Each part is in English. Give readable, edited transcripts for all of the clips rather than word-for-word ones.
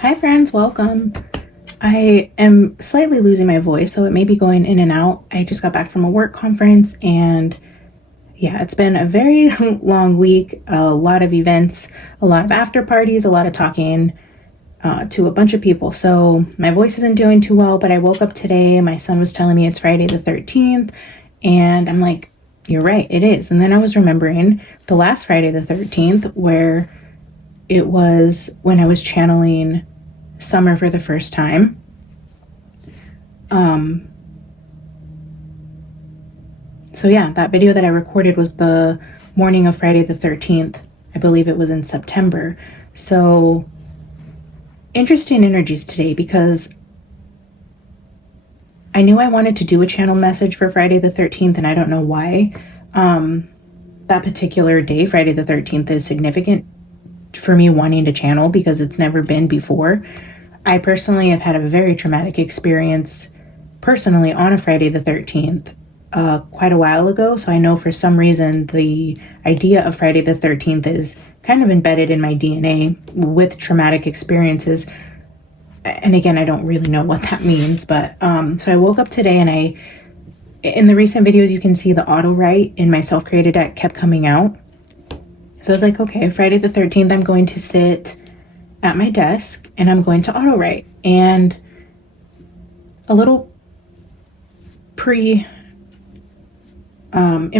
Hi friends, welcome. I am slightly losing my voice, so it may be going in and out. I just got back from a work conference and yeah, it's been a very long week, a lot of events, a lot of after parties, a lot of talking to a bunch of people. So my voice isn't doing too well, but I woke up today. My son was telling me it's Friday the 13th, and I'm like, you're right, it is. And then I was remembering the last Friday the 13th, where it was when I was channeling Summer for the first time. So yeah, that video that I recorded was the morning of Friday the 13th. I believe it was in September. So interesting energies today, because I knew I wanted to do a channel message for Friday the 13th, and I don't know why. That particular day, Friday the 13th, is significant for me wanting to channel because it's never been before. I personally have had a very traumatic experience personally on a Friday the 13th quite a while ago. So I know for some reason the idea of Friday the 13th is kind of embedded in my DNA with traumatic experiences. And again, I don't really know what that means, but so I woke up today and in the recent videos, you can see the auto write in my self-created deck kept coming out. So I was like, okay, Friday the 13th, I'm going to sit at my desk and I'm going to auto write. And a little I'm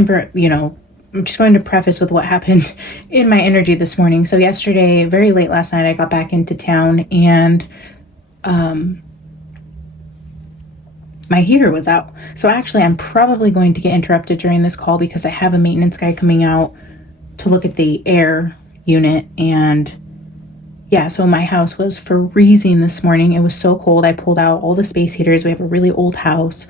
just going to preface with what happened in my energy this morning. So yesterday, very late last night, I got back into town and my heater was out. So actually, I'm probably going to get interrupted during this call because I have a maintenance guy coming out to look at the air unit. And yeah, so my house was freezing this morning. It was so cold. I pulled out all the space heaters. We have a really old house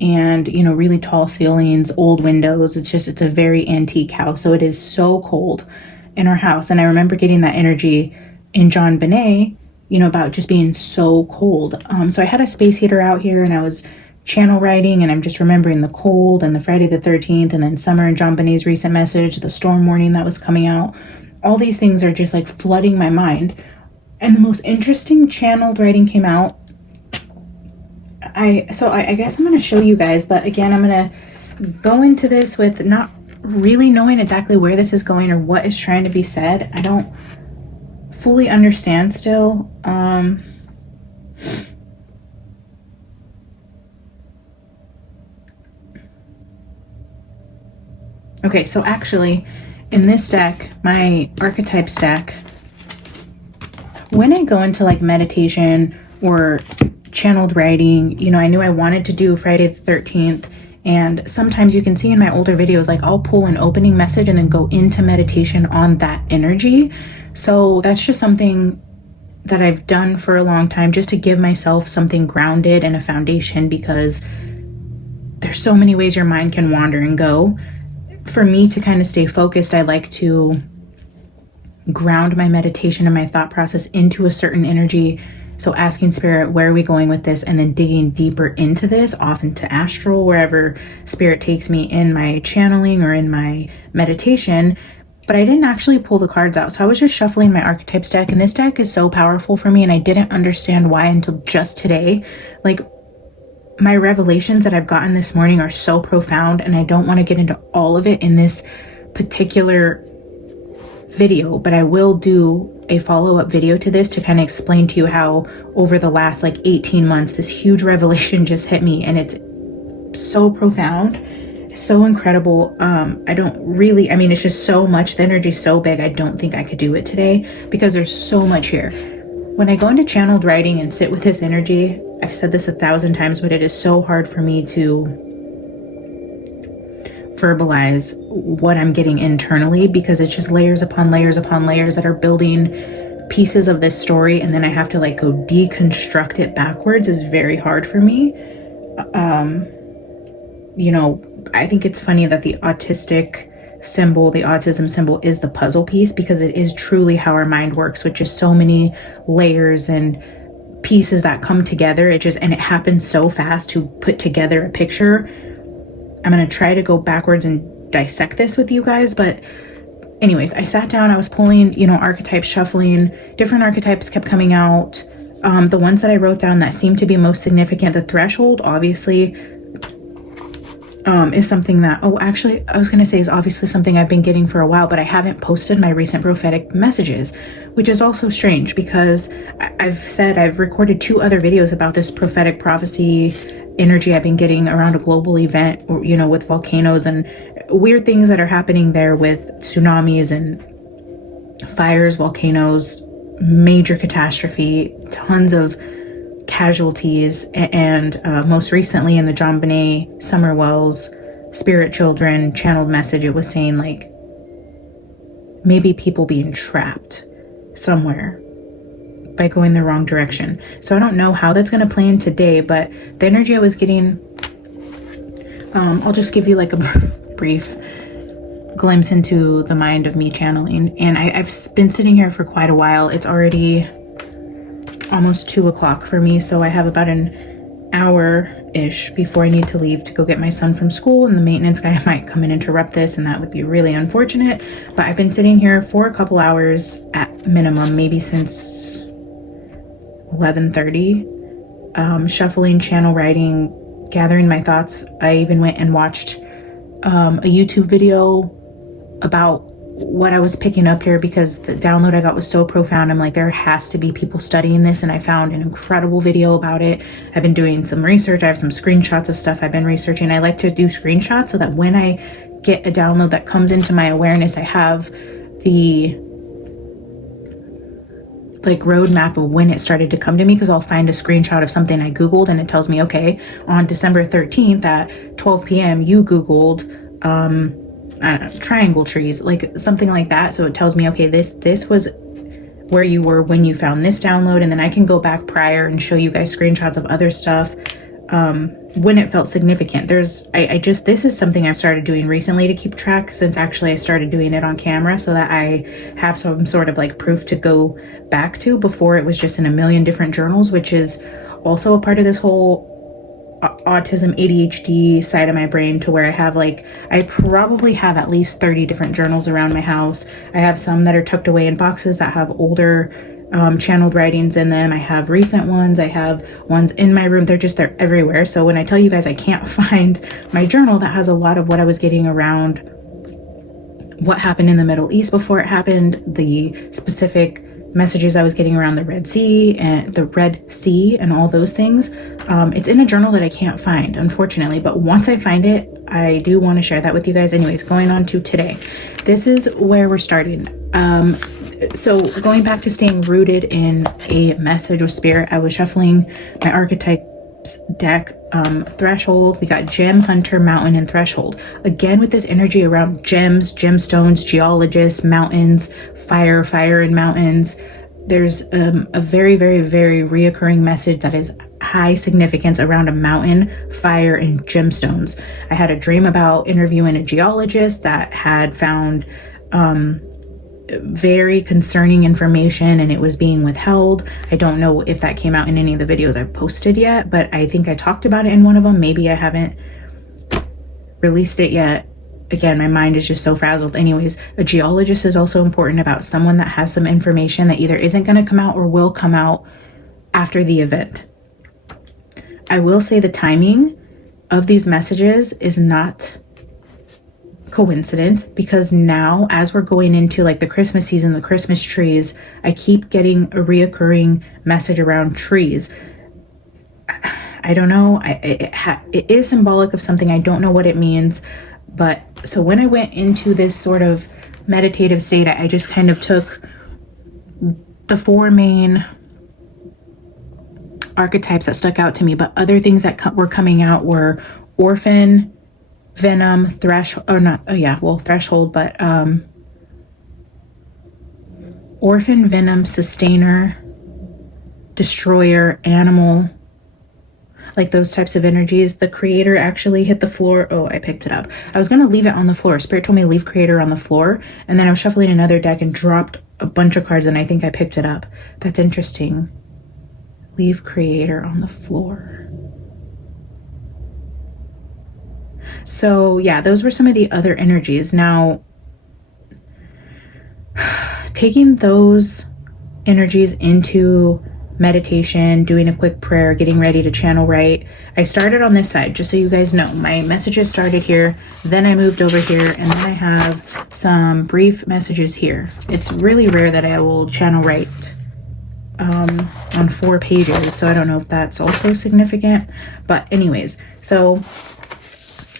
and, really tall ceilings, old windows. It's a very antique house. So it is so cold in our house. And I remember getting that energy in John Bonet, about just being so cold. So I had a space heater out here and I was channel writing, and I'm just remembering the cold and the Friday the 13th and then Summer and John Bonet's recent message, the storm warning that was coming out. All these things are just like flooding my mind. And the most interesting channeled writing came out. I guess I'm going to show you guys, but again, I'm going to go into this with not really knowing exactly where this is going or what is trying to be said. I don't fully understand still. Okay, so actually, in this deck, my Archetypes deck, when I go into like meditation or channeled writing, I knew I wanted to do Friday the 13th. And sometimes you can see in my older videos, like I'll pull an opening message and then go into meditation on that energy. So that's just something that I've done for a long time, just to give myself something grounded and a foundation, because there's so many ways your mind can wander and go. For me to kind of stay focused, I like to ground my meditation and my thought process into a certain energy. So asking spirit, where are we going with this? And then digging deeper into this, off into astral, wherever spirit takes me in my channeling or in my meditation. But I didn't actually pull the cards out. So I was just shuffling my Archetypes deck, and this deck is so powerful for me. And I didn't understand why until just today. Like, my revelations that I've gotten this morning are so profound, and I don't want to get into all of it in this particular video, but I will do a follow-up video to this to kind of explain to you how over the last 18 months, this huge revelation just hit me, and it's so profound, so incredible. It's just so much, the energy is so big. I don't think I could do it today because there's so much here. When I go into channeled writing and sit with this energy, I've said this 1,000 times, but it is so hard for me to verbalize what I'm getting internally, because it's just layers upon layers upon layers that are building pieces of this story, and then I have to go deconstruct it backwards is very hard for me. I think it's funny that the autism symbol is the puzzle piece, because it is truly how our mind works, with just so many layers and pieces that come together. And it happens so fast to put together a picture. I'm going to try to go backwards and dissect this with you guys, but anyways, I sat down, I was pulling, you know, archetypes, shuffling, different archetypes kept coming out. The ones that I wrote down that seemed to be most significant, the threshold, obviously, is something that, oh, actually, I was going to say is obviously something I've been getting for a while, but I haven't posted my recent prophetic messages, which is also strange because I've recorded 2 other videos about this prophetic prophecy energy I've been getting around a global event, or, you know, with volcanoes and weird things that are happening there with tsunamis and fires, volcanoes, major catastrophe, tons of casualties, and most recently in the John Bonet Summerwell's Spirit Children channeled message, it was saying like maybe people being trapped somewhere by going the wrong direction. So I don't know how that's going to play in today, but the energy I was getting, I'll just give you like a brief glimpse into the mind of me channeling. And I've been sitting here for quite a while. It's already almost 2 o'clock for me, so I have about an hour-ish before I need to leave to go get my son from school, and the maintenance guy might come and interrupt this, and that would be really unfortunate. But I've been sitting here for a couple hours at minimum, maybe since 11:30, shuffling, channel writing, gathering my thoughts. I even went and watched a YouTube video about what I was picking up here because the download I got was so profound. I'm like, there has to be people studying this, and I found an incredible video about it. I've been doing some research. I have some screenshots of stuff I've been researching. I like to do screenshots so that when I get a download that comes into my awareness, I have the like roadmap of when it started to come to me, because I'll find a screenshot of something I Googled and it tells me, okay, on December 13th at 12 p.m. you Googled I don't know, triangle trees, like something like that. So it tells me, okay, this was where you were when you found this download, and then I can go back prior and show you guys screenshots of other stuff when it felt significant. This is something I've started doing recently to keep track, since actually I started doing it on camera so that I have some sort of like proof to go back to. Before it was just in a million different journals, which is also a part of this whole autism ADHD side of my brain, to where I probably have at least 30 different journals around my house. I have some that are tucked away in boxes that have older channeled writings in them. I have recent ones. I have ones in my room. They're everywhere. So when I tell you guys I can't find my journal that has a lot of what I was getting around what happened in the Middle East before it happened, the specific messages I was getting around the Red Sea and all those things, it's in a journal that I can't find, unfortunately. But once I find it, I do want to share that with you guys. Anyways, going on to today, this is where we're starting. So going back to staying rooted in a message with spirit, I was shuffling my Archetypes deck. Threshold, we got Gem, Hunter, Mountain, and Threshold. Again, with this energy around gems, gemstones, geologists, mountains, fire and mountains. There's a very, very, very reoccurring message that is high significance around a mountain, fire, and gemstones. I had a dream about interviewing a geologist that had found very concerning information, and it was being withheld. I don't know if that came out in any of the videos I've posted yet, but I think I talked about it in one of them. Maybe I haven't released it yet. Again, my mind is just so frazzled. Anyways, a geologist is also important, about someone that has some information that either isn't going to come out or will come out after the event. I will say the timing of these messages is not coincidence, because now as we're going into like the Christmas season, the Christmas trees, I keep getting a reoccurring message around trees. I don't know, it is symbolic of something. I don't know what it means, but so when I went into this sort of meditative state, I just kind of took the 4 main archetypes that stuck out to me, but other things that were coming out were orphan, venom, threshold, but orphan, venom, sustainer, destroyer, animal, like those types of energies. The creator actually hit the floor. Oh, I picked it up. I was going to leave it on the floor. Spirit told me to leave creator on the floor, and then I was shuffling another deck and dropped a bunch of cards, and I think I picked it up. That's interesting. Leave creator on the floor. So yeah, those were some of the other energies. Now, taking those energies into meditation, doing a quick prayer, getting ready to channel write. I started on this side, just so you guys know. My messages started here, then I moved over here, and then I have some brief messages here. It's really rare that I will channel write on 4 pages, so I don't know if that's also significant. But anyways, so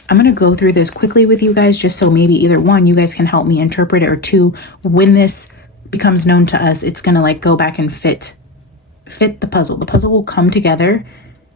I'm going to go through this quickly with you guys, just so maybe either one, you guys can help me interpret it, or two, when this becomes known to us, it's going to like go back and fit the puzzle. The puzzle will come together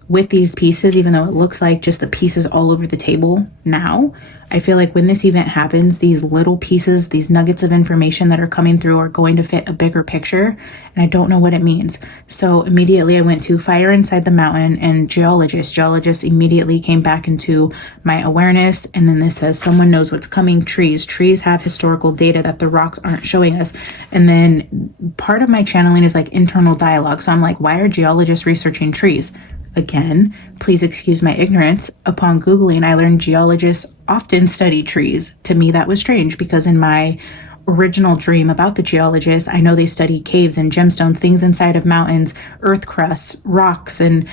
with these pieces, even though it looks like just the pieces all over the table now. I feel like when this event happens, these little pieces, these nuggets of information that are coming through are going to fit a bigger picture, and I don't know what it means. So immediately I went to fire inside the mountain and geologist. Geologist immediately came back into my awareness, and then this says someone knows what's coming. Trees have historical data that the rocks aren't showing us. And then part of my channeling is like internal dialogue. So I'm like, why are geologists researching trees? Again, please excuse my ignorance. Upon Googling, I learned geologists often study trees. To me, that was strange, because in my original dream about the geologists, I know they study caves and gemstones, things inside of mountains, earth crusts, rocks, and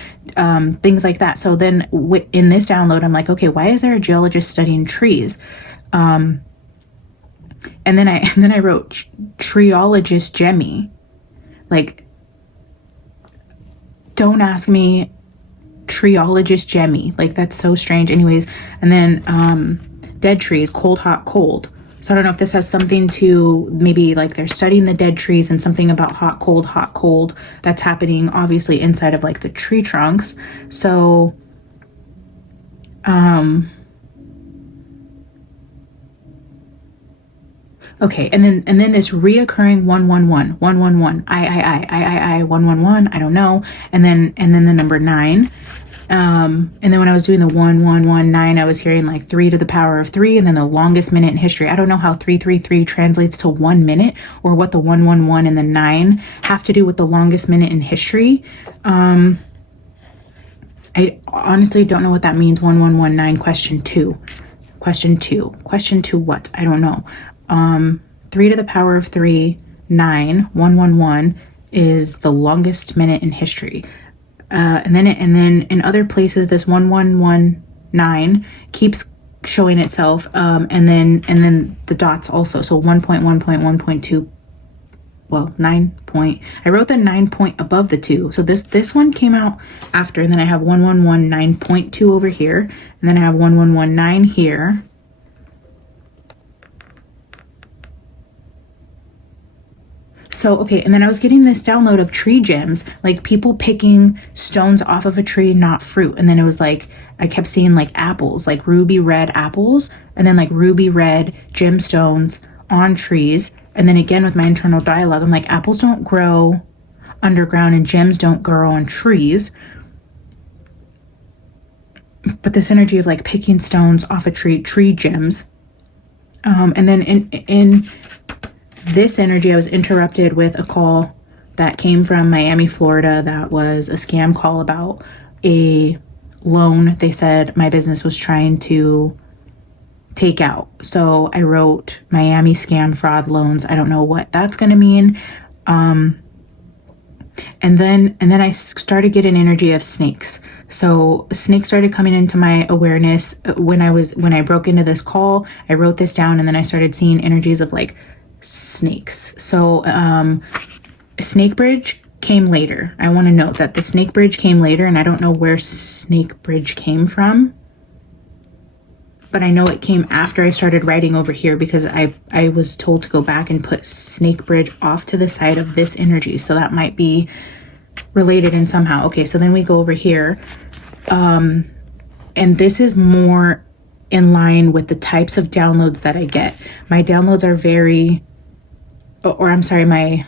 things like that. So then in this download, I'm like, okay, why is there a geologist studying trees? And then I wrote treologist Jemmy. Like, don't ask me, treologist Jemmy. Like, that's so strange. Anyways, and then dead trees, cold, hot, cold. So I don't know if this has something to, maybe like they're studying the dead trees and something about hot, cold that's happening obviously inside of like the tree trunks. So okay, and then this reoccurring 111, I 111, I don't know, and then the number 9, and then when I was doing the 1119, I was hearing like 3 to the power of 3, and then the longest minute in history. I don't know how 333 translates to 1 minute, or what the 111 and the 9 have to do with the longest minute in history. I honestly don't know what that means. 1119 question 2 what? I don't know. 3 to the power of 3, 9, 111 is the longest minute in history. And then in other places, this 1119 keeps showing itself. And then the dots also. So 1.1.1.2, well, 9 point. I wrote the 9 point above the 2. So this one came out after, and then I have 1119.2 over here, and then I have 1119 here. So, okay, and then I was getting this download of tree gems, like people picking stones off of a tree, not fruit. And then it was like, I kept seeing like apples, like ruby red apples, and then like ruby red gemstones on trees. And then again, with my internal dialogue, I'm like, apples don't grow underground and gems don't grow on trees. But this energy of like picking stones off a tree gems. And then in this energy, I was interrupted with a call that came from Miami, Florida. That was a scam call about a loan they said my business was trying to take out. So I wrote Miami scam fraud loans. I don't know what that's going to mean. And then I started getting energy of snakes. So snakes started coming into my awareness when I broke into this call. I wrote this down, and then I started seeing energies of like snakes. So snake bridge came later. I want to note that the snake bridge came later, and I don't know where snake bridge came from, but I know it came after I started writing over here, because I was told to go back and put snake bridge off to the side of this energy. So that might be related in somehow. Okay, so then we go over here, and this is more in line with the types of downloads that I get. My downloads are my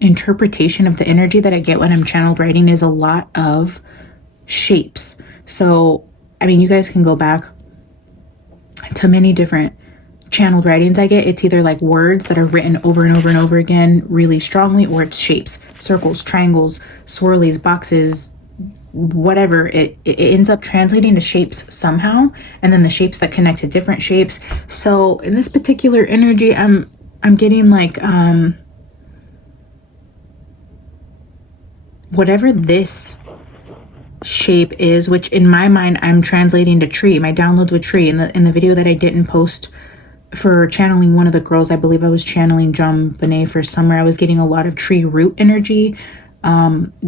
interpretation of the energy that I get when I'm channeled writing is a lot of shapes. So, I mean, you guys can go back to many different channeled writings I get. It's either like words that are written over and over and over again really strongly, or it's shapes, circles, triangles, swirlies, boxes, whatever. It ends up translating to shapes somehow, and then the shapes that connect to different shapes. So in this particular energy, I'm I'm getting like whatever this shape is, which in my mind I'm translating to tree. My downloads with tree. In the video that I didn't post for channeling one of the girls, I believe I was channeling John Bonet for summer, I was getting a lot of tree root energy.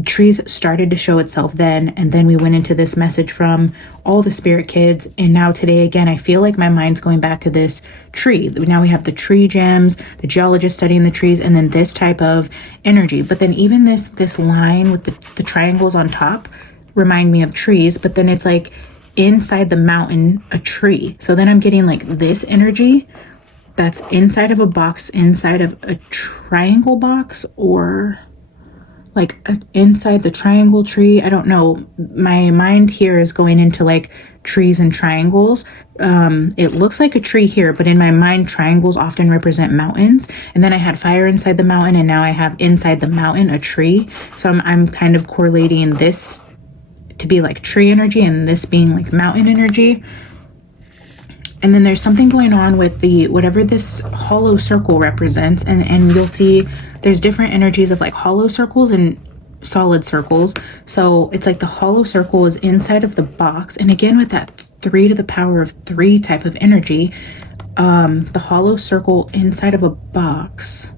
Trees started to show itself then, and then we went into this message from all the spirit kids, and now today again I feel like my mind's going back to this tree. Now we have the tree gems, the geologist studying the trees, and then this type of energy. But then even this line with the triangles on top remind me of trees, but then it's like inside the mountain a tree. So then I'm getting like this energy that's inside of a box, inside of a triangle box, or like inside the triangle tree. I don't know. My mind here is going into like trees and triangles. It looks like a tree here, but in my mind, triangles often represent mountains. And then I had fire inside the mountain, and now I have inside the mountain a tree. So I'm kind of correlating this to be like tree energy and this being like mountain energy. And then there's something going on with the whatever this hollow circle represents, and you'll see there's different energies of like hollow circles and solid circles. So it's like the hollow circle is inside of the box, and again with that 3 to the power of 3 type of energy, the hollow circle inside of a box,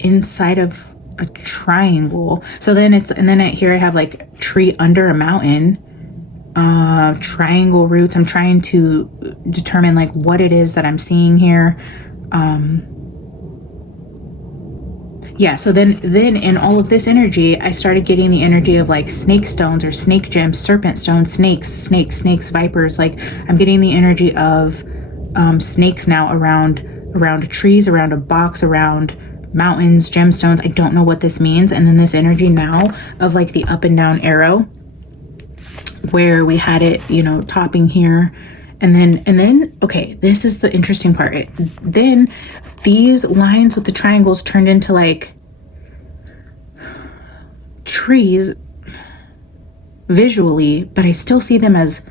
inside of a triangle. So then here I have like tree under a mountain, triangle roots. I'm trying to determine like what it is that I'm seeing here. Yeah, so then in all of this energy, I started getting the energy of like snake stones or snake gems, serpent stones, snakes, vipers. Like I'm getting the energy of snakes now around trees, around a box, around mountains, gemstones. I don't know what this means. And then this energy now of like the up and down arrow, where we had it, you know, topping here. And then, okay, this is the interesting part. Then these lines with the triangles turned into like trees visually, but I still see them as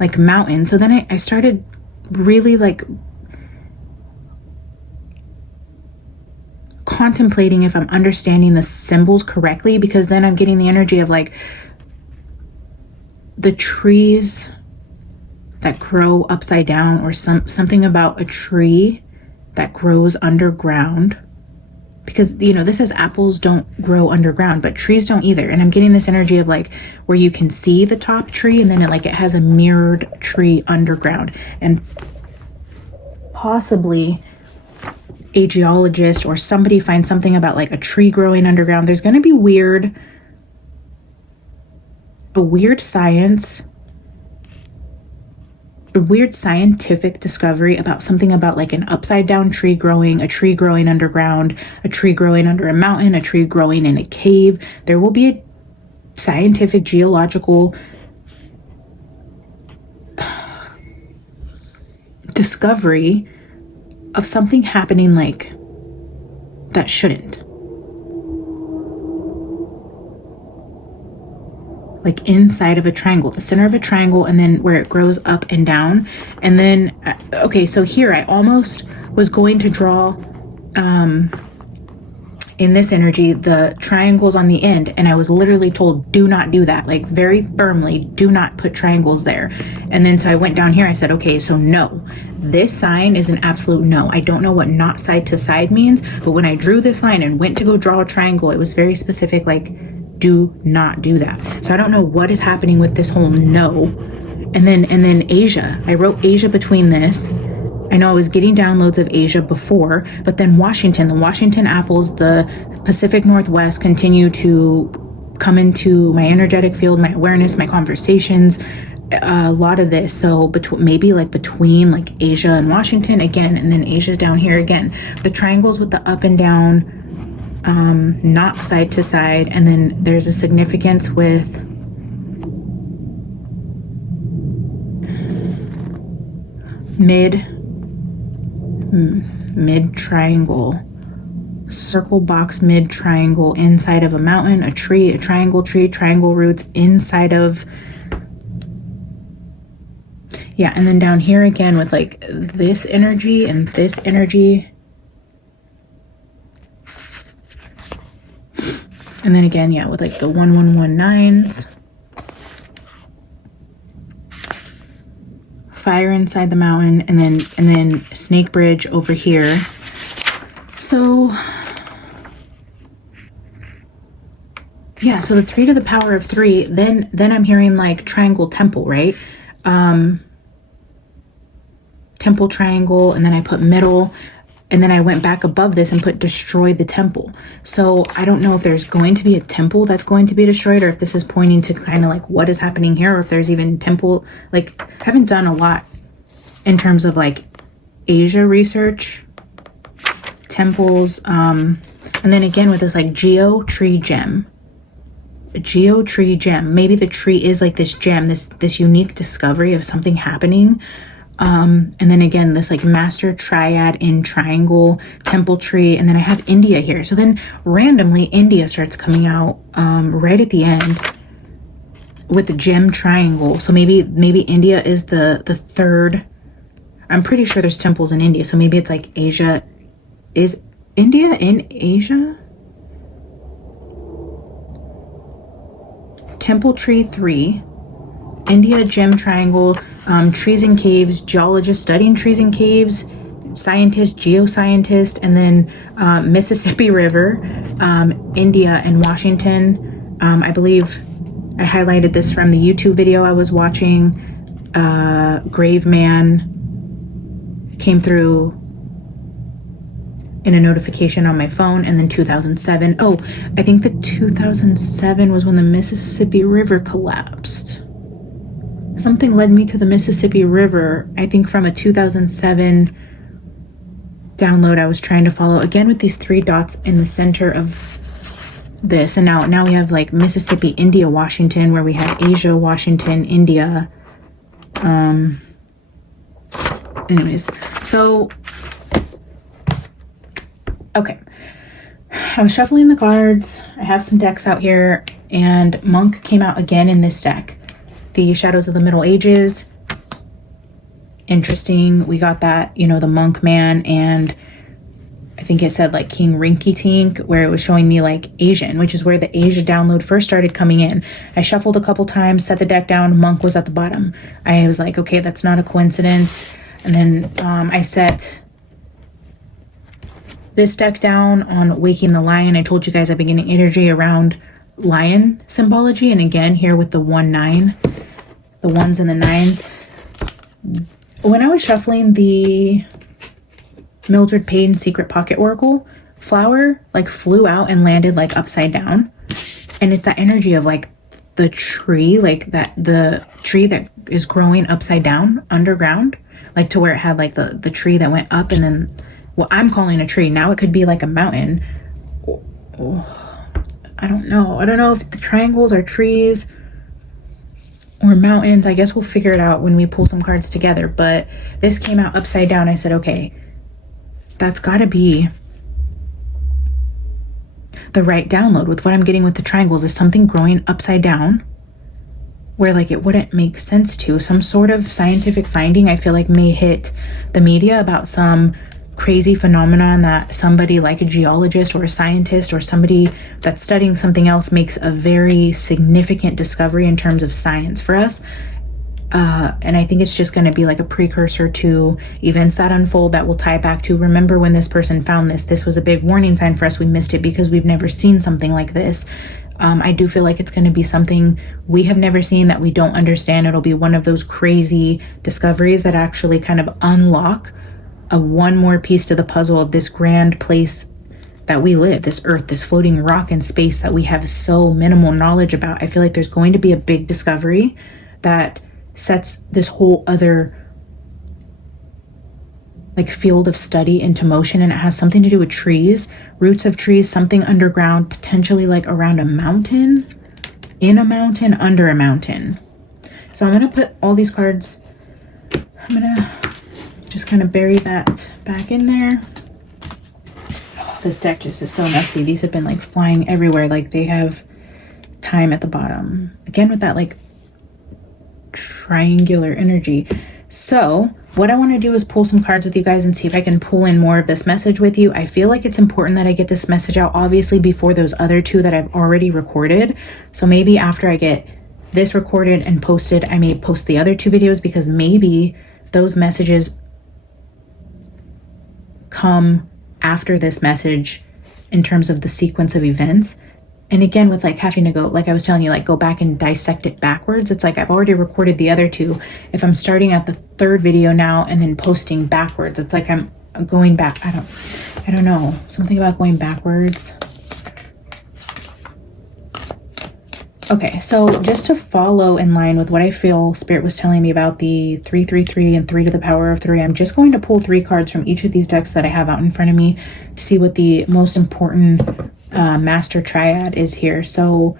like mountains. So then I started really like contemplating if I'm understanding the symbols correctly, because then I'm getting the energy of like the trees that grow upside down, or something about a tree that grows underground, because you know this says apples don't grow underground, but trees don't either. And I'm getting this energy of like where you can see the top tree, and then it has a mirrored tree underground, and possibly a geologist or somebody finds something about like a tree growing underground. There's going to be a weird scientific discovery about something about like an upside down tree growing, a tree growing underground, a tree growing under a mountain, a tree growing in a cave. There will be a scientific geological discovery of something happening like that shouldn't. Like inside of a triangle, the center of a triangle, and then where it grows up and down. And then, okay, so here I almost was going to draw, in this energy, the triangles on the end. And I was literally told, do not do that. Like very firmly, do not put triangles there. And then, so I went down here, I said, okay, so no, this sign is an absolute no. I don't know what not side to side means, but when I drew this line and went to go draw a triangle, it was very specific, like, do not do that. So I don't know what is happening with this whole no. And then Asia, I wrote Asia between this. I know I was getting downloads of Asia before, but then Washington, the Washington apples, the Pacific Northwest continue to come into my energetic field, my awareness, my conversations, a lot of this. So maybe between like Asia and Washington again, and then Asia's down here again. The triangles with the up and down, not side to side, and then there's a significance with mid triangle, circle box, mid triangle, inside of a mountain, a tree, a triangle tree, triangle roots inside of, Yeah, and then down here again with like this energy and this energy. And then again, yeah, with like the 1119s. Fire inside the mountain, and then snake bridge over here. So yeah, so the 3 to the power of 3, then I'm hearing like triangle temple, right? Temple triangle, and then I put middle, and then I went back above this and put destroy the temple. So I don't know if there's going to be a temple that's going to be destroyed, or if this is pointing to kind of like what is happening here, or if there's even temple. Like, I haven't done a lot in terms of like Asia research, temples, and then again with this like geo tree gem. A geo tree gem. Maybe the tree is like this gem, this unique discovery of something happening. And then again, this like master triad in triangle, temple tree, and then I have India here. So then randomly India starts coming out right at the end with the gem triangle. So maybe India is the third. I'm pretty sure there's temples in India. So maybe it's like Asia. Is India in Asia? Temple tree 3. India gem triangle, trees and caves, geologist studying trees and caves, scientist, geoscientist, and then Mississippi River, India and Washington. I believe I highlighted this from the YouTube video I was watching. Grave Man came through in a notification on my phone, and then 2007. Oh, I think the 2007 was when the Mississippi River collapsed. Something led me to the Mississippi River, I think from a 2007 download I was trying to follow, again with these 3 dots in the center of this. And now we have like Mississippi, India, Washington, where we have Asia, Washington, India. Anyways, so okay, I was shuffling the cards. I have some decks out here, and Monk came out again in this deck. The Shadows of the Middle Ages. Interesting. We got that, you know, the Monk Man, and I think it said like King Rinky Tink, where it was showing me like Asian, which is where the Asia download first started coming in. I shuffled a couple times, set the deck down, Monk was at the bottom. I was like, okay, that's not a coincidence. And then I set this deck down on Waking the Lion. I told you guys I've been getting energy around lion symbology, and again here with the 1-9, the 1s and the 9s. When I was shuffling the Mildred Payne Secret Pocket Oracle, flower like flew out and landed like upside down, and it's that energy of like the tree, like that the tree that is growing upside down underground, like to where it had like the tree that went up, and then what I'm calling a tree now, it could be like a mountain. I don't know if the triangles are trees or mountains. I guess we'll figure it out when we pull some cards together. But this came out upside down. I said, okay, that's got to be the right download with what I'm getting with the triangles. Is something growing upside down where like it wouldn't make sense to. Some sort of scientific finding I feel like may hit the media about some crazy phenomenon that somebody like a geologist or a scientist or somebody that's studying something else makes a very significant discovery in terms of science for us. And I think it's just going to be like a precursor to events that unfold that will tie back to, remember when this person found this was a big warning sign for us. We missed it because we've never seen something like this. I do feel like it's going to be something we have never seen that we don't understand. It'll be one of those crazy discoveries that actually kind of unlock one more piece to the puzzle of this grand place that we live, this earth, this floating rock in space that we have so minimal knowledge about. I feel like there's going to be a big discovery that sets this whole other like field of study into motion, and it has something to do with trees, roots of trees, something underground, potentially like around a mountain, in a mountain, under a mountain. So I'm going to put all these cards, I'm going to just kind of bury that back in there. Oh, this deck just is so messy. These have been like flying everywhere. Like they have time at the bottom. Again with that like triangular energy. So what I want to do is pull some cards with you guys and see if I can pull in more of this message with you. I feel like it's important that I get this message out, obviously, before those other two that I've already recorded. So maybe after I get this recorded and posted, I may post the other two videos, because maybe those messages come after this message in terms of the sequence of events. And again, with like having to go, like I was telling you, like go back and dissect it backwards. It's like I've already recorded the other two. If I'm starting at the third video now and then posting backwards, it's like I'm going back. I don't know. Something about going backwards. Okay, so just to follow in line with what I feel Spirit was telling me about the 333 and 3 to the power of 3, I'm just going to pull 3 cards from each of these decks that I have out in front of me to see what the most important master triad is here. So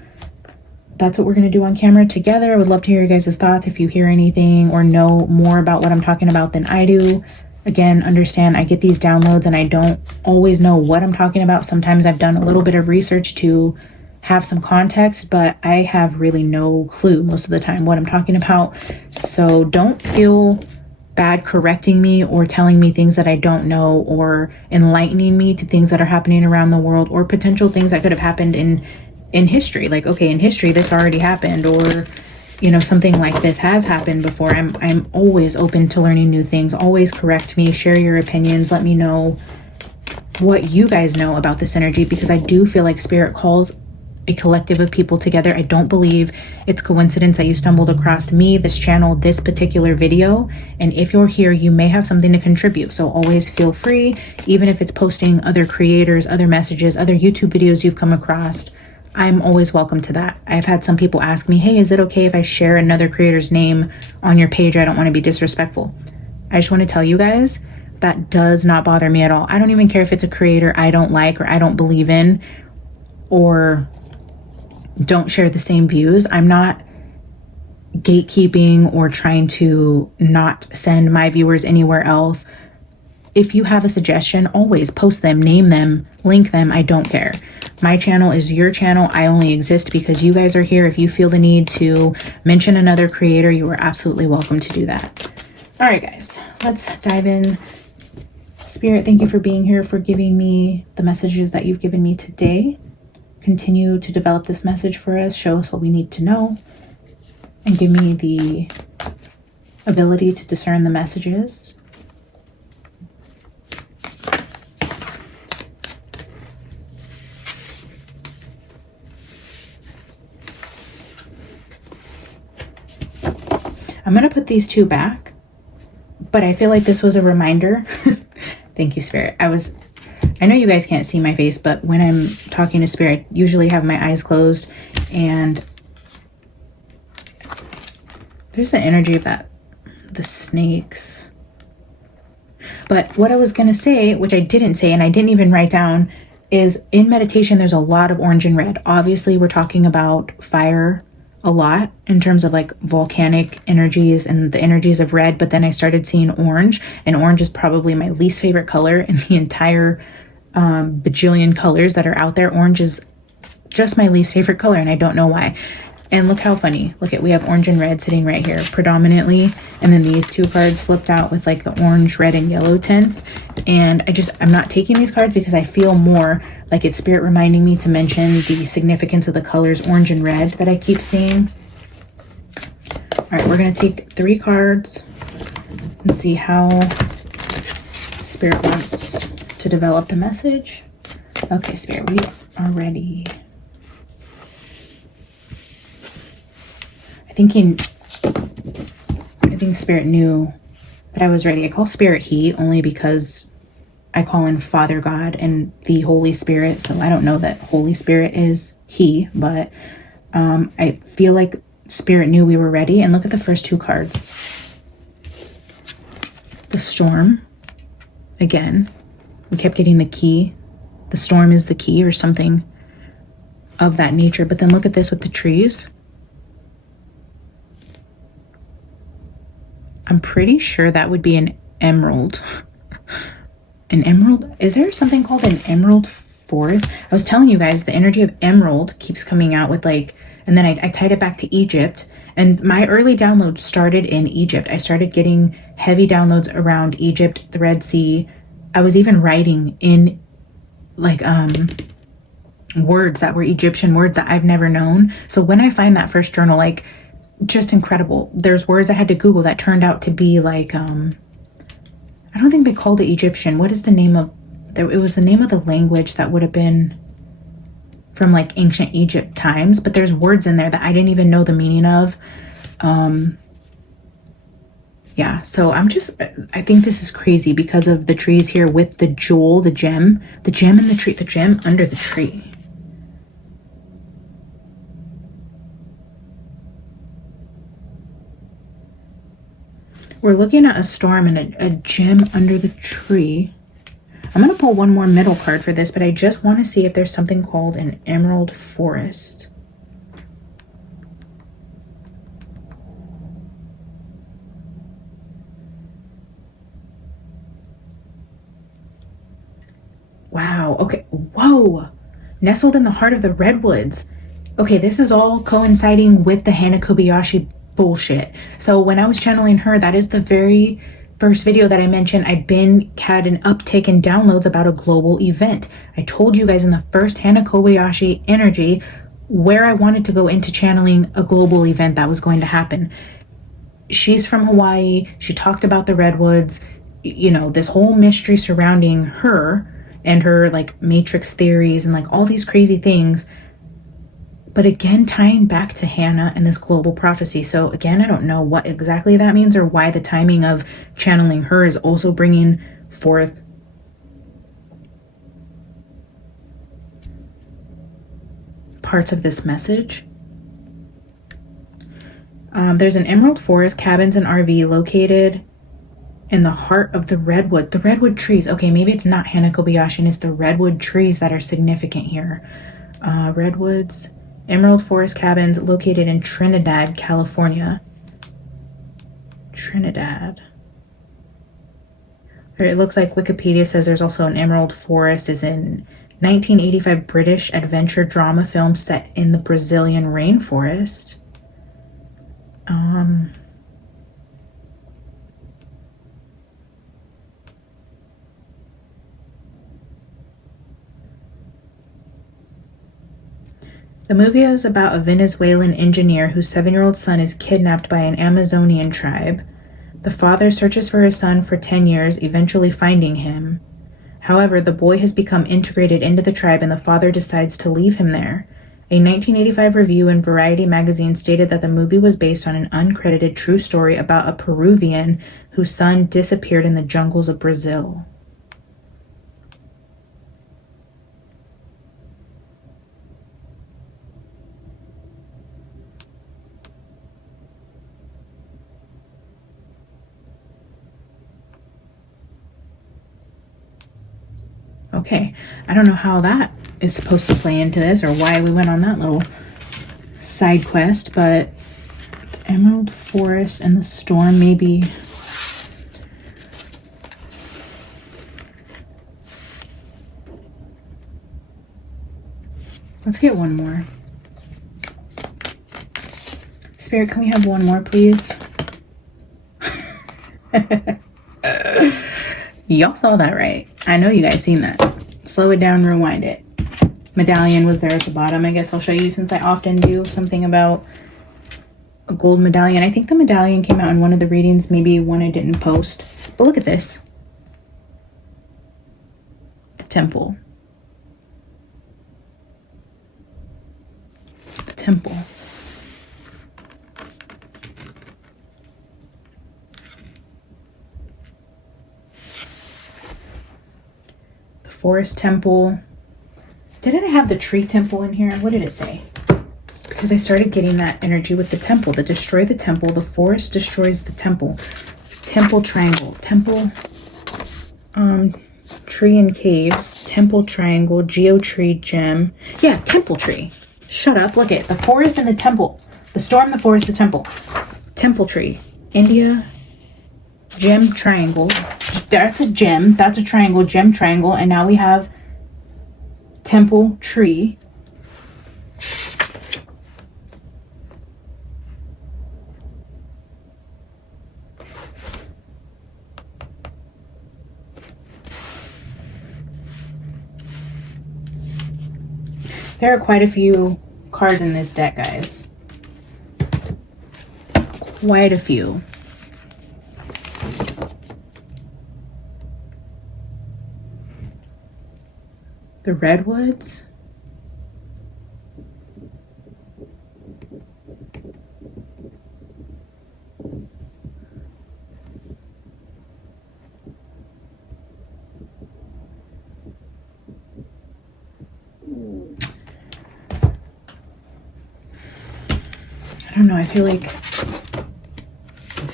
that's what we're going to do on camera together. I would love to hear your guys' thoughts. If you hear anything or know more about what I'm talking about than I do, again, understand I get these downloads and I don't always know what I'm talking about. Sometimes I've done a little bit of research to have some context, but I have really no clue most of the time what I'm talking about. So don't feel bad correcting me or telling me things that I don't know, or enlightening me to things that are happening around the world, or potential things that could have happened in history. Like, okay, in history this already happened, or you know, something like this has happened before. I'm always open to learning new things. Always correct me, share your opinions, let me know what you guys know about this energy, because I do feel like Spirit calls a collective of people together. I don't believe it's coincidence that you stumbled across me, this channel, this particular video, and if you're here, you may have something to contribute. So always feel free, even if it's posting other creators, other messages, other YouTube videos you've come across. I'm always welcome to that. I've had some people ask me, hey, is it okay if I share another creator's name on your page? I don't want to be disrespectful. I just want to tell you guys that does not bother me at all. I don't even care if it's a creator I don't like or I don't believe in, or don't share the same views. I'm not gatekeeping or trying to not send my viewers anywhere else. If you have a suggestion, always post them, name them, link them. I don't care. My channel is your channel. I only exist because you guys are here. If you feel the need to mention another creator, you are absolutely welcome to do that. All right, guys, let's dive in. Spirit, thank you for being here, for giving me the messages that you've given me today. Continue to develop this message for us. Show us what we need to know, and give me the ability to discern the messages. I'm going to put these two back, but I feel like this was a reminder. Thank you, Spirit. I know you guys can't see my face, but when I'm talking to Spirit, I usually have my eyes closed, and there's the energy of the snakes. But what I was going to say, which I didn't say, and I didn't even write down, is in meditation, there's a lot of orange and red. Obviously, we're talking about fire a lot in terms of like volcanic energies and the energies of red, but then I started seeing orange, and orange is probably my least favorite color in the entire bajillion colors that are out there. Orange is just my least favorite color, and I don't know why. And look how funny. Look at, we have orange and red sitting right here predominantly, and then these two cards flipped out with like the orange, red, and yellow tints. And I'm not taking these cards because I feel more like it's Spirit reminding me to mention the significance of the colors orange and red that I keep seeing. All right, we're going to take 3 cards and see how Spirit wants to develop the message. Okay, Spirit, we are ready. I think Spirit knew that I was ready. I call Spirit he only because I call in Father God and the Holy Spirit. So I don't know that Holy Spirit is he, but I feel like Spirit knew we were ready. And look at the first 2 cards. The Storm. Again, we kept getting the key. The storm is the key or something of that nature. But then look at this with the trees. I'm pretty sure that would be an emerald. An emerald? Is there something called an emerald forest? I was telling you guys the energy of emerald keeps coming out with like, and then I tied it back to Egypt, And my early downloads started in Egypt. I started getting heavy downloads around Egypt, the Red Sea. I was even writing in like words that were Egyptian words that I've never known. So when I find that first journal, like, just incredible. There's words I had to Google that turned out to be like, I don't think they called it Egyptian. What is the name of, it was the name of the language that would have been from like ancient Egypt times, but there's words in there that I didn't even know the meaning of. Yeah, so I think this is crazy because of the trees here with the jewel, the gem in the tree, the gem under the tree. We're looking at a storm and a gem under the tree. I'm going to pull one more middle card for this, but I just want to see if there's something called an emerald forest. Wow. Okay. Whoa. Nestled in the heart of the redwoods. Okay, this is all coinciding with the Hana Kobayashi bullshit. So when I was channeling her, that is the very first video that I mentioned. Had an uptick in downloads about a global event. I told you guys in the first Hana Kobayashi energy where I wanted to go into channeling a global event that was going to happen. She's from Hawaii. She talked about the redwoods, you know, this whole mystery surrounding her and her like matrix theories and like all these crazy things. But again, tying back to Hannah and this global prophecy. So again, I don't know what exactly that means or why the timing of channeling her is also bringing forth parts of this message. There's an emerald forest, cabins and RV located in the heart of the redwood trees. Okay, maybe it's not Hana Kobayashi and it's the redwood trees that are significant here. Redwoods. Emerald Forest cabins located in Trinidad, California. Trinidad. It looks like Wikipedia says there's also an Emerald Forest is in 1985 British adventure drama film set in the Brazilian rainforest. The movie is about a Venezuelan engineer whose 7-year-old son is kidnapped by an Amazonian tribe. The father searches for his son for 10 years, eventually finding him. However, the boy has become integrated into the tribe and the father decides to leave him there. A 1985 review in Variety magazine stated that the movie was based on an uncredited true story about a Peruvian whose son disappeared in the jungles of Brazil. Okay, I don't know how that is supposed to play into this or why we went on that little side quest, but the Emerald Forest and the storm maybe. Let's get one more. Spirit, can we have one more, please? Y'all saw that, right? I know you guys seen that. Slow it down, rewind it. Medallion was there at the bottom. I guess I'll show you since I often do something about a gold medallion. I think the medallion came out in one of the readings, maybe one I didn't post. But look at this. The temple. The temple. Forest temple. Didn't I have the tree temple in here? What did it say? Because I started getting that energy with the temple. To destroy the temple, the forest destroys the temple. Temple triangle. Temple, tree and caves. Temple triangle. Geotree gem. Yeah, temple tree. Shut up. Look at it. The forest and the temple. The storm, the forest, the temple. Temple tree. India. Gem triangle. That's a gem. That's a triangle. Gem triangle. And now we have temple tree. There are quite a few cards in this deck, guys. Quite a few. The redwoods. I don't know, I feel like,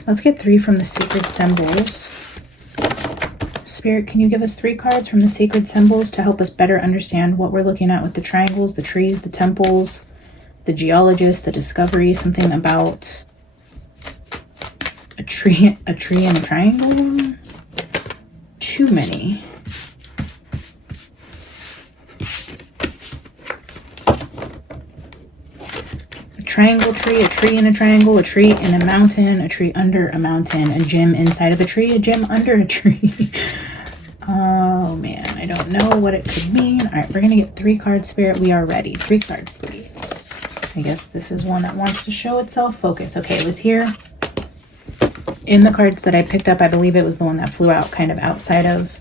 let's get 3 from the sacred symbols. Spirit, can you give us 3 cards from the sacred symbols to help us better understand what we're looking at with the triangles, the trees, the temples, the geologist, the discovery, something about a tree and a triangle? Too many. Triangle tree, a tree in a triangle, a tree in a mountain, a tree under a mountain, a gym inside of a tree, a gym under a tree. Oh man, I don't know what it could mean. All right, we're gonna get 3 cards, Spirit. We are ready. 3 cards, please. I guess this is one that wants to show itself. Focus. Okay, it was here. In the cards that I picked up, I believe it was the one that flew out kind of outside of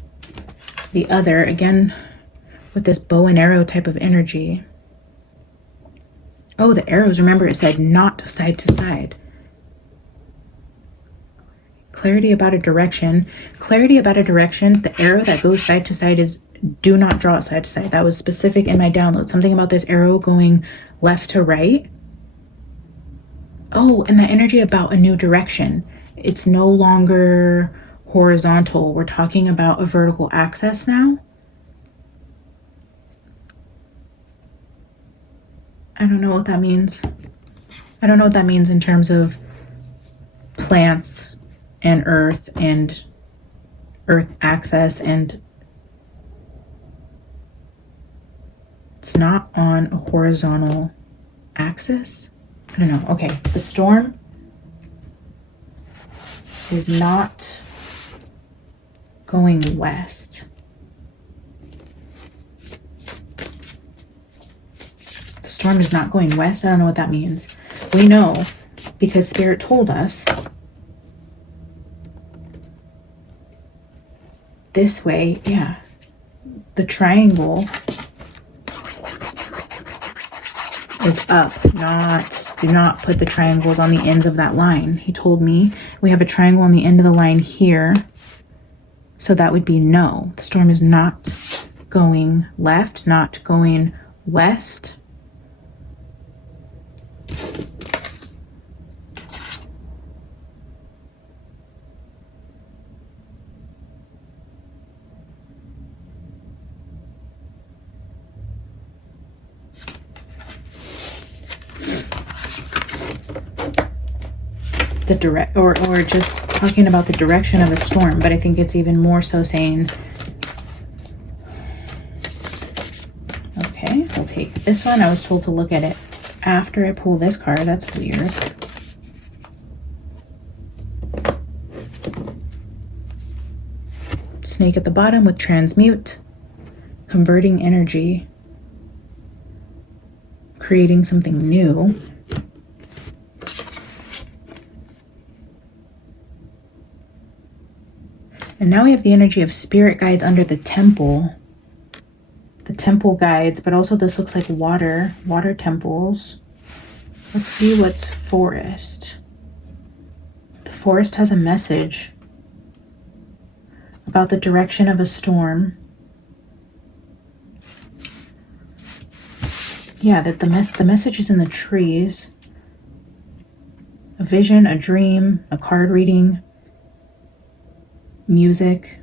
the other. Again, with this bow and arrow type of energy. Oh, the arrows, remember it said not side to side. Clarity about a direction. Clarity about a direction. The arrow that goes side to side is do not draw it side to side. That was specific in my download. Something about this arrow going left to right. Oh, and the energy about a new direction. It's no longer horizontal. We're talking about a vertical axis now. I don't know what that means. I don't know what that means in terms of plants and earth access, and it's not on a horizontal axis. I don't know. Okay, the storm is not going west. The storm is not going west. I don't know what that means. We know because Spirit told us this way. Yeah, the triangle is up. Do not put the triangles on the ends of that line. He told me we have a triangle on the end of the line here, so that would be no. The storm is not going left, not going west. The direct, or just talking about the direction of a storm, but I think it's even more so saying, okay, I'll take this one. I was told to look at it after I pull this card. That's weird. Snake at the bottom with transmute, converting energy, creating something new. And now we have the energy of spirit guides under the temple. The temple guides, but also this looks like water temples. Let's see what's forest. The forest has a message about the direction of a storm. Yeah, that the message is in the trees. A vision, a dream, a card reading, music.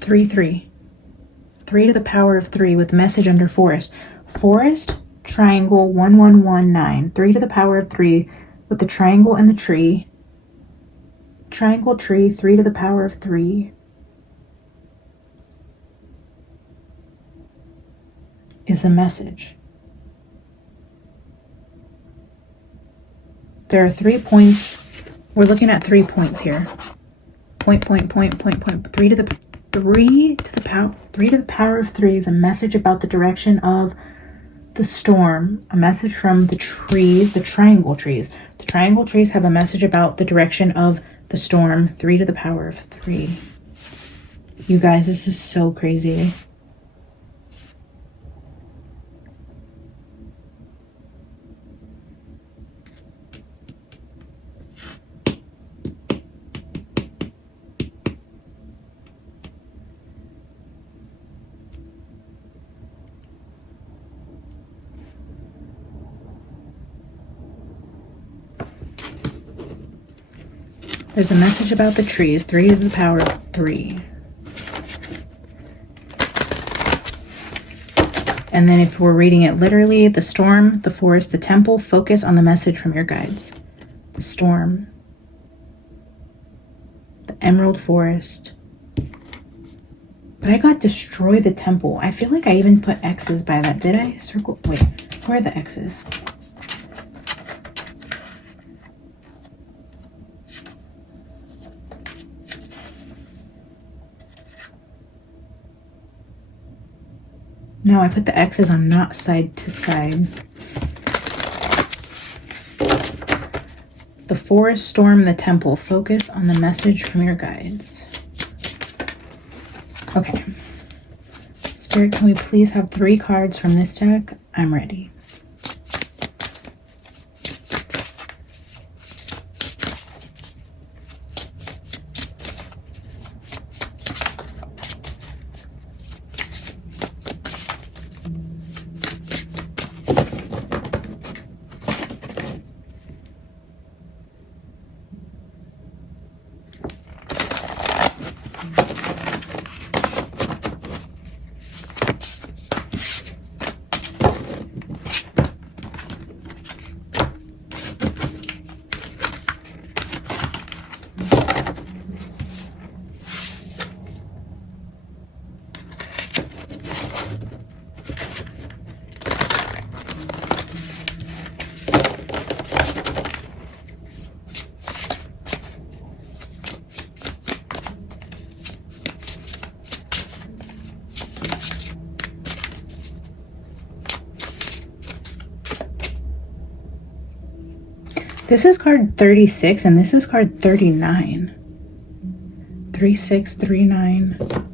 3 to the power of 3 with message under forest. Forest, triangle, 1119. 3 to the power of 3 with the triangle and the tree. Triangle, tree, 3 to the power of 3. Is a message. There are 3 points. We're looking at 3 points here. Point. 3 to the 3 to the power of 3 is a message about the direction of the storm. A message from the trees, the triangle trees. The triangle trees have a message about the direction of the storm. 3 to the power of 3. You guys, this is so crazy. There's a message about the trees, 3 to the power of 3. And then if we're reading it literally, the storm, the forest, the temple, focus on the message from your guides. The storm, the emerald forest. But I got destroy the temple. I feel like I even put X's by that. Did I circle? Wait, where are the X's? No, I put the X's on not side to side. The forest, storm, the temple. Focus on the message from your guides. Okay. Spirit, can we please have 3 cards from this deck? I'm ready. This is card 36 and this is card 39. 3639.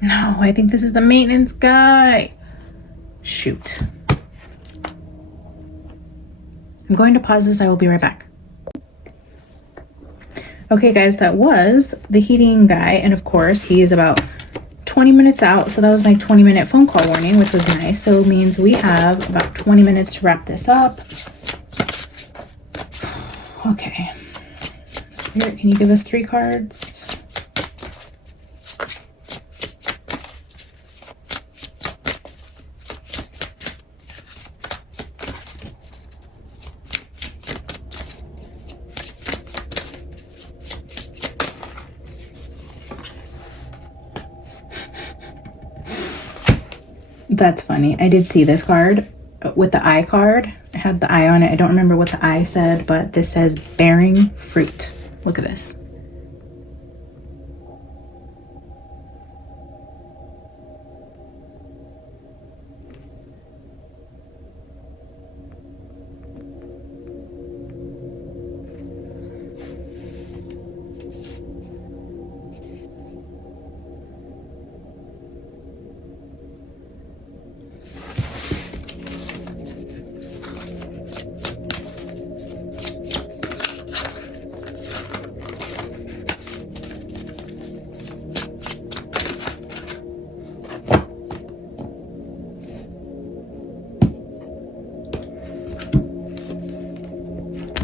No, I think this is the maintenance guy. Shoot. I'm going to pause this. I will be right back. Okay, guys, that was the heating guy. And of course, he is about 20 minutes out. So that was my 20-minute phone call warning, which was nice. So it means we have about 20 minutes to wrap this up. Okay. Spirit, can you give us 3 cards? That's funny. I did see this card with the eye card. It had the eye on it. I don't remember what the eye said, but this says bearing fruit. Look at this.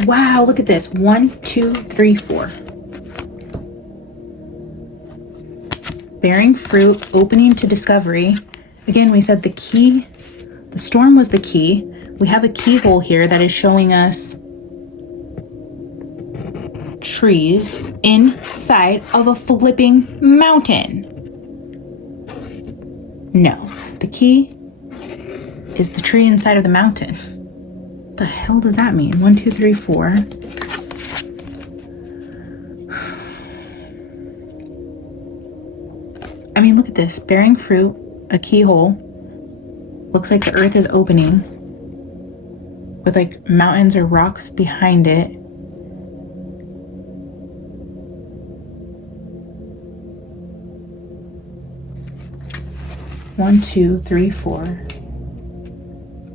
Wow, look at this. 1, 2, 3, 4. Bearing fruit, opening to discovery. Again, we said the key, the storm was the key. We have a keyhole here that is showing us trees inside of a flipping mountain. No, the key is the tree inside of the mountain. What the hell does that mean? 1, 2, 3, 4. I mean, look at this. Bearing fruit, a keyhole. Looks like the earth is opening with like mountains or rocks behind it. One, two, three, four.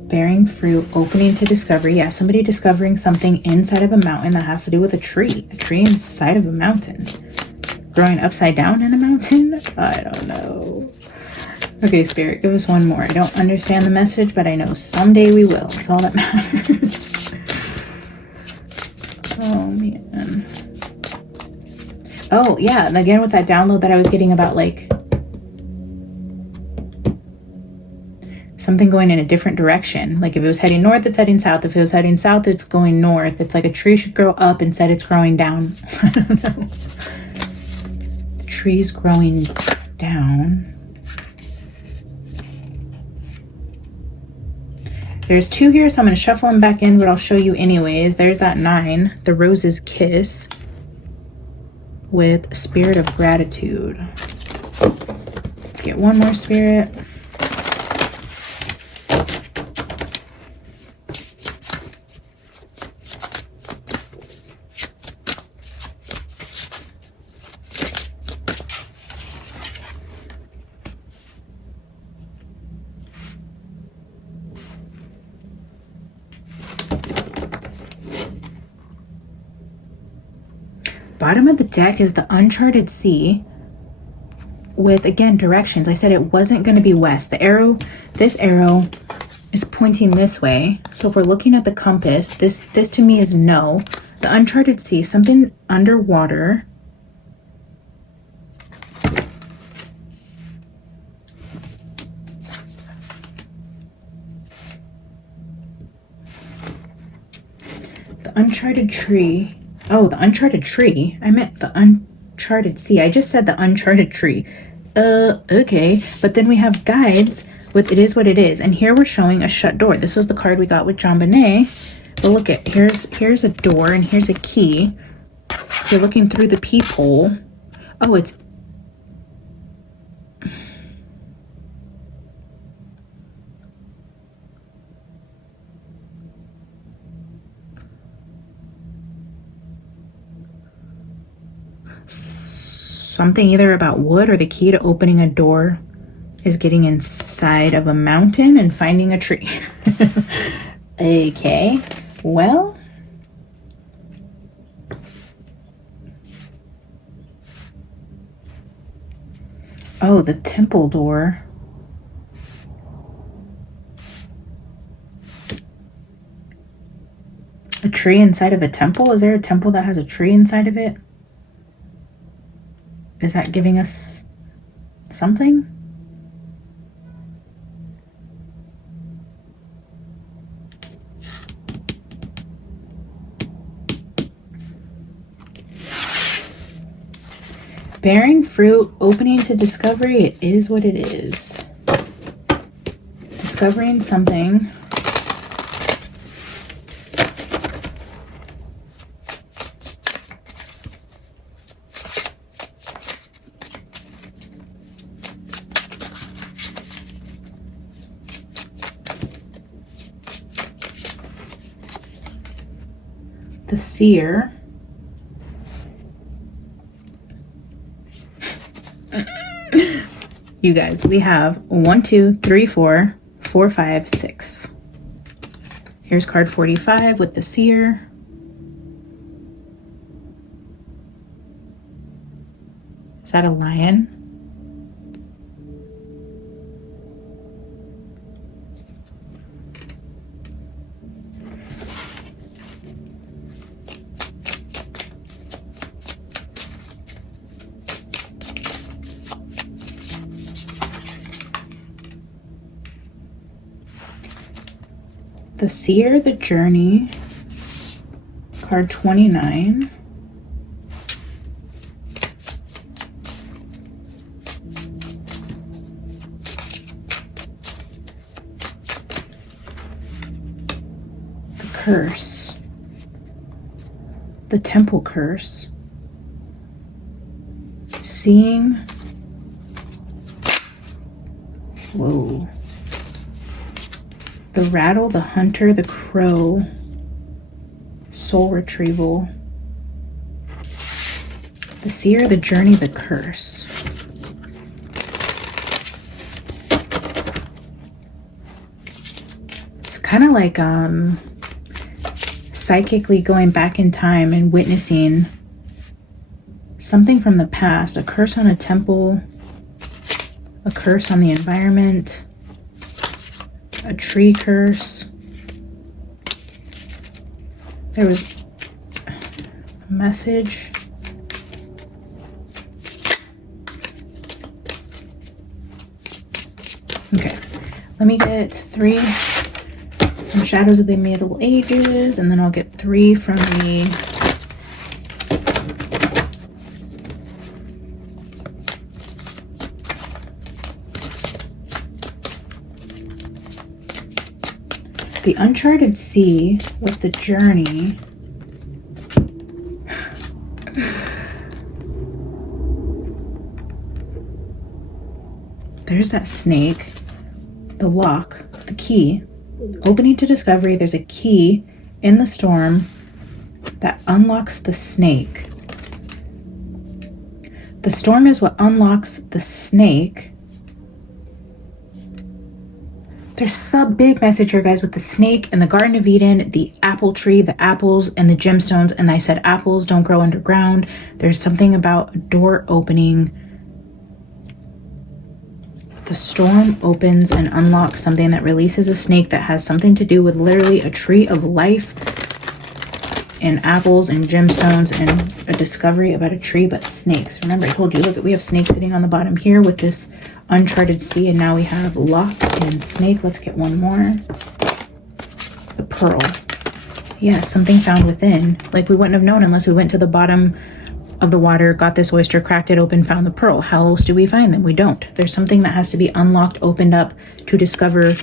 Bearing fruit, opening to discovery. Yeah, somebody discovering something inside of a mountain that has to do with a tree. A tree inside of a mountain. Growing upside down in a mountain? I don't know. Okay, Spirit, give us one more. I don't understand the message, but I know someday we will. That's all that matters. Oh, man. Oh, yeah. And again, with that download that I was getting about, like, something going in a different direction. Like, if it was heading north, it's heading south. If it was heading south, it's going north. It's like a tree should grow up. Instead, it's growing down. I don't know. The tree's growing down. There's 2 here, so I'm going to shuffle them back in, but I'll show you anyways. There's that 9, the Rose's Kiss, with Spirit of Gratitude. Let's get one more Spirit. Bottom of the deck is the Uncharted Sea with, again, directions. I said it wasn't going to be west. The arrow, this arrow is pointing this way. So if we're looking at the compass, this to me is no. The Uncharted Sea, something underwater. The Uncharted Tree. Oh, the Uncharted Tree. I meant the Uncharted Sea. I just said the Uncharted Tree. Okay. But then we have guides with It Is What It Is. And here we're showing a shut door. This was the card we got with John Bonet. But look at, here's a door and here's a key. If you're looking through the peephole. Oh, it's... something either about wood or the key to opening a door is getting inside of a mountain and finding a tree. Okay, well, oh, the temple door. A tree inside of a temple? Is there a temple that has a tree inside of it? Is that giving us something? Bearing fruit, opening to discovery. It is what it is. Discovering something. The Seer. You guys, we have 1, 2, 3, 4, 4, 5, 6. Here's card 45 with the Seer. Is that a lion? The Seer, the Journey, card 29. The Curse, the Temple Curse, Seeing, whoa. The Rattle, the Hunter, the Crow, Soul Retrieval, the Seer, the Journey, the Curse. It's kind of like psychically going back in time and witnessing something from the past. A curse on a temple, a curse on the environment, a tree curse. There was a message. Okay, let me get 3 from Shadows of the Middle Ages, and then I'll get 3 from the Uncharted Sea with the Journey. There's that snake, the lock, the key, opening to discovery. There's a key in the storm that unlocks the snake. The storm is what unlocks the snake. There's some big message here, guys, with the snake and the Garden of Eden, the apple tree, the apples, and the gemstones. And I said apples don't grow underground. There's something about a door opening. The storm opens and unlocks something that releases a snake that has something to do with literally a tree of life and apples and gemstones and a discovery about a tree, but snakes. Remember, I told you, look, we have snakes sitting on the bottom here with this Uncharted Sea, and now we have lock and snake. Let's get one more. The pearl. Yeah, something found within. Like, we wouldn't have known unless we went to the bottom of the water, got this oyster, cracked it open, found the pearl. How else do we find them? We don't. There's something that has to be unlocked, opened up to discover,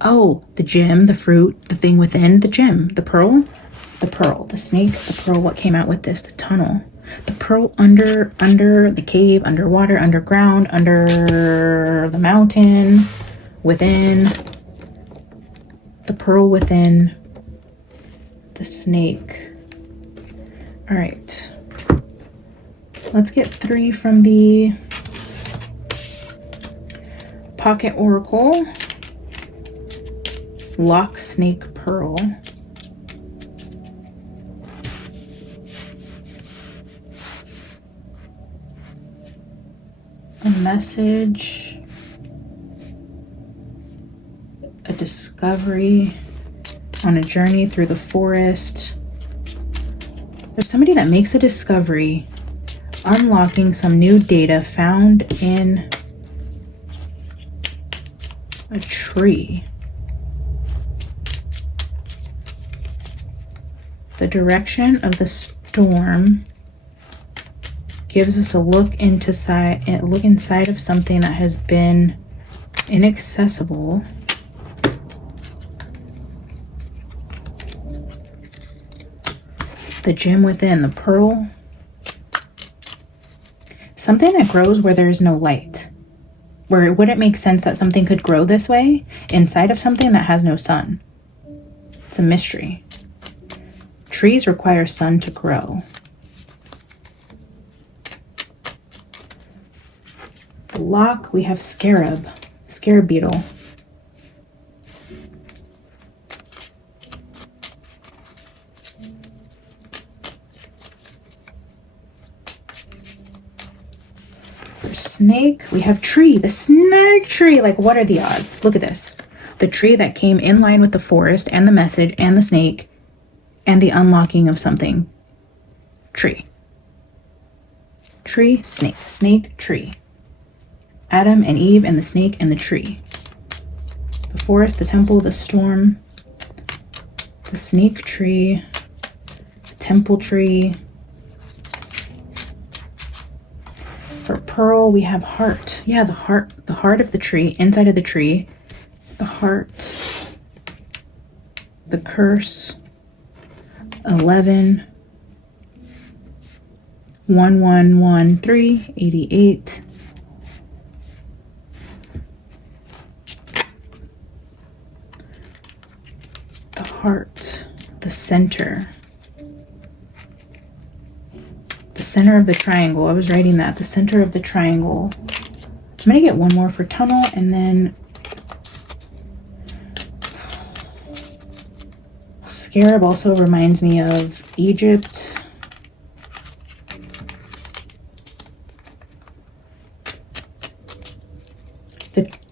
oh, the gem, the fruit, the thing within, the gem, the pearl, the snake, the pearl. What came out with this? The tunnel. The pearl under the cave, underwater, underground, under the mountain, within. The pearl within. The snake. All right. Let's get 3 from the Pocket Oracle. Lock, snake, pearl. A message, a discovery on a journey through the forest. There's somebody that makes a discovery, unlocking some new data found in a tree. The direction of the storm gives us a look inside of something that has been inaccessible. The gem within, the pearl. Something that grows where there is no light. Where it wouldn't make sense that something could grow this way inside of something that has no sun. It's a mystery. Trees require sun to grow. The lock, we have scarab beetle. For snake, we have tree, the snake tree. Like, what are the odds? Look at this. The tree that came in line with the forest and the message and the snake and the unlocking of something. Tree. Tree, snake, snake, tree. Adam and Eve and the snake and the tree. The forest, the temple, the storm, the snake tree, temple tree. For pearl, we have heart. Yeah, the heart of the tree, inside of the tree. The heart, the curse, 11, 1113, 88. The heart, the center. The center of the triangle. I was writing that. The center of the triangle. I'm going to get one more for tunnel, and then scarab also reminds me of Egypt.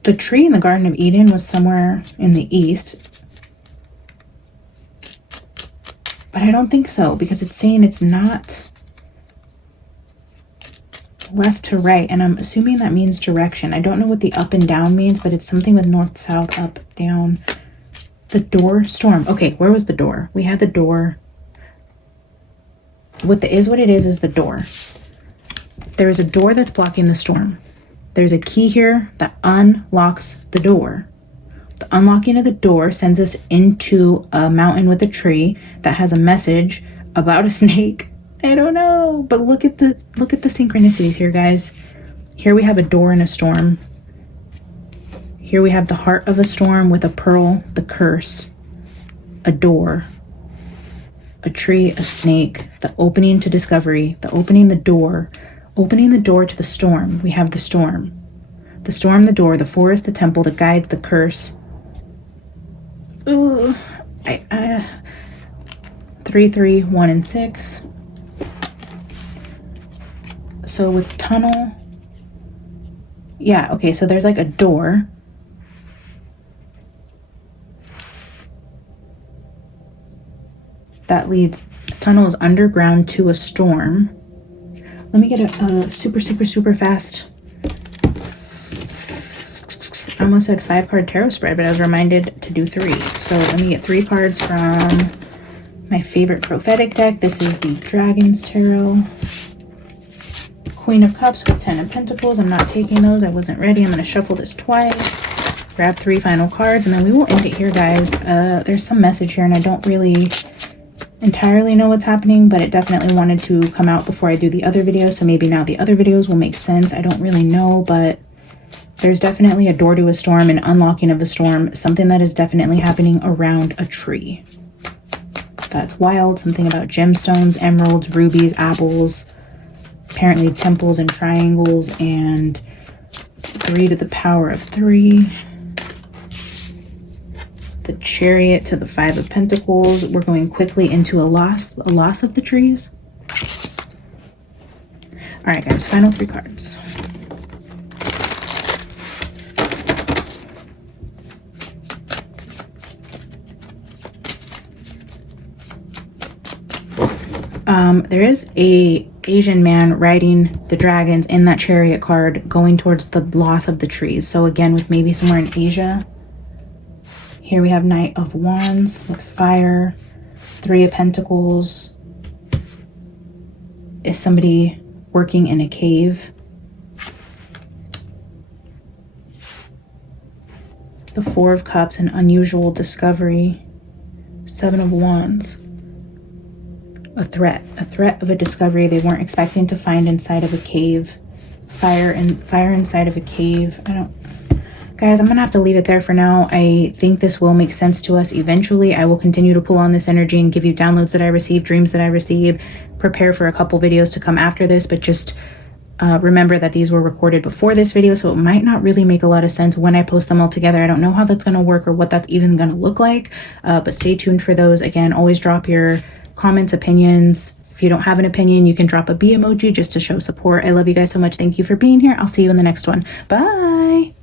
The tree in the Garden of Eden was somewhere in the east. But I don't think so, because it's saying it's not left to right, and I'm assuming that means direction. I don't know what the up and down means, but it's something with north, south, up, down. The door, storm. Okay, where was the door? We had the door. What it is the door. There is a door that's blocking the storm. There's a key here that unlocks the door. The unlocking of the door sends us into a mountain with a tree that has a message about a snake. I don't know, but look at the synchronicities here, guys. Here we have a door in a storm. Here we have the heart of a storm with a pearl, the curse, a door, a tree, a snake, the opening to discovery, opening the door to the storm. We have the storm, the door, the forest, the temple, the guides, the curse. Ooh, 3, 3, 1, and 6. So with tunnel, yeah, okay, so there's like a door. That leads, tunnel is underground to a storm. Let me get a super fast. I almost said 5-card tarot spread, but I was reminded to do 3. So let me get 3 cards from my favorite prophetic deck. This is the Dragon's Tarot. Queen of Cups with 10 of Pentacles. I'm not taking those. I wasn't ready. I'm going to shuffle this twice. Grab 3 final cards, and then we will end it here, guys. There's some message here, and I don't really entirely know what's happening, but it definitely wanted to come out before I do the other video, so maybe now the other videos will make sense. I don't really know, but there's definitely a door to a storm, an unlocking of a storm, something that is definitely happening around a tree. That's wild. Something about gemstones, emeralds, rubies, apples, apparently temples and triangles, and 3 to the power of 3. The Chariot to the 5 of Pentacles. We're going quickly into a loss of the trees. All right, guys, final 3 cards. There is a Asian man riding the dragons in that Chariot card, going towards the loss of the trees. So again, with maybe somewhere in Asia. Here we have Knight of Wands with fire, 3 of Pentacles. Is somebody working in a cave? The 4 of Cups, an unusual discovery. 7 of Wands. A threat of a discovery they weren't expecting to find inside of a cave. Fire inside of a cave. Guys, I'm gonna have to leave it there for now. I think this will make sense to us eventually. I will continue to pull on this energy and give you downloads that I receive, dreams that I receive, prepare for a couple videos to come after this, but just remember that these were recorded before this video, so it might not really make a lot of sense when I post them all together. I don't know how that's gonna work or what that's even gonna look like, but stay tuned for those. Again, always drop your comments, opinions. If you don't have an opinion, you can drop a B emoji just to show support. I love you guys so much. Thank you for being here. I'll see you in the next one. Bye.